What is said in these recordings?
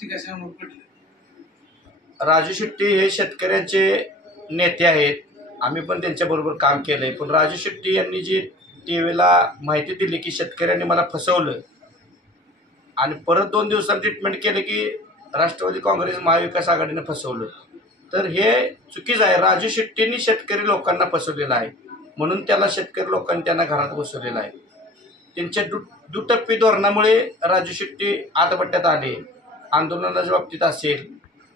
शेट्टी कशामुळे पडले? राजू शेट्टी हे शेतकऱ्यांचे नेते आहेत. आम्ही पण त्यांच्याबरोबर काम केलं आहे. पण राजू शेट्टी यांनी जी टीव्हीला माहिती दिली की शेतकऱ्यांनी मला फसवलं आणि परत 2 दिवसांनी ट्रीटमेंट केलं की राष्ट्रवादी काँग्रेस महाविकास आघाडीने फसवलं, तर हे चुकीचं आहे. राजू शेट्टींनी शेतकरी लोकांना फसवलेलं आहे, म्हणून त्याला शेतकरी लोकांनी त्यांना घरात बसवलेलं आहे. त्यांच्या दुटप्पी धोरणामुळे राजू शेट्टी आतबट्ट्यात आले. आंदोलनाच्या बाबतीत असेल,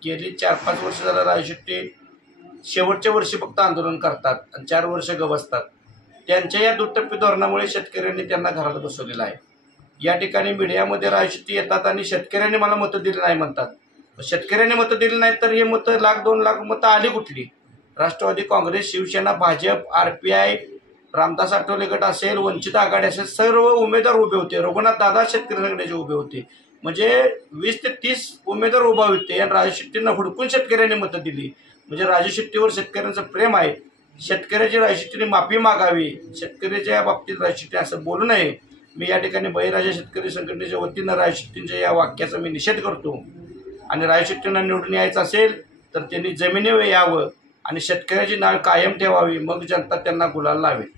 गेली 4-5 वर्ष झालं राजू शेट्टी शेवटच्या वर्षी फक्त आंदोलन करतात आणि 4 वर्ष बसतात. त्यांच्या या दुटप्पी धोरणामुळे शेतकऱ्यांनी त्यांना घरात बसवलेलं आहे. या ठिकाणी मीडियामध्ये राजू शेट्टी येतात आणि शेतकऱ्यांनी मला मतं दिली नाही म्हणतात. शेतकऱ्यांनी मतं दिली नाहीत तर हे मतं 1,00,000-2 लाख मतं आली कुठली? राष्ट्रवादी काँग्रेस, शिवसेना, भाजप, RPI, रामदास आठवले गट असेल, वंचित आघाडी असेल, सर्व उमेदवार उभे होते. रघुनाथ दादा शेतकरी संघटनेचे उभे होते. म्हणजे 20 ते 30 उमेदवार उभा होते आणि राजू शेट्टींना हुडकून शेतकऱ्यांनी मतं दिली. म्हणजे राजू शेट्टीवर शेतकऱ्यांचं प्रेम आहे. शेतकऱ्याची राजू शेट्टीने माफी मागावी. शेतकऱ्याच्या बाबतीत राजू शेट्टी असं बोलू नये. मी या ठिकाणी बळीराजा शेतकरी संघटनेच्या वतीनं राजू शेट्टींच्या या वाक्याचा मी निषेध करतो. आणि राजू शेट्टींना निवडून यायचं असेल तर त्यांनी जमिनीवर यावं आणि शेतकऱ्याची नाळ कायम ठेवावी, मग जनता त्यांना गुलाल लावेल.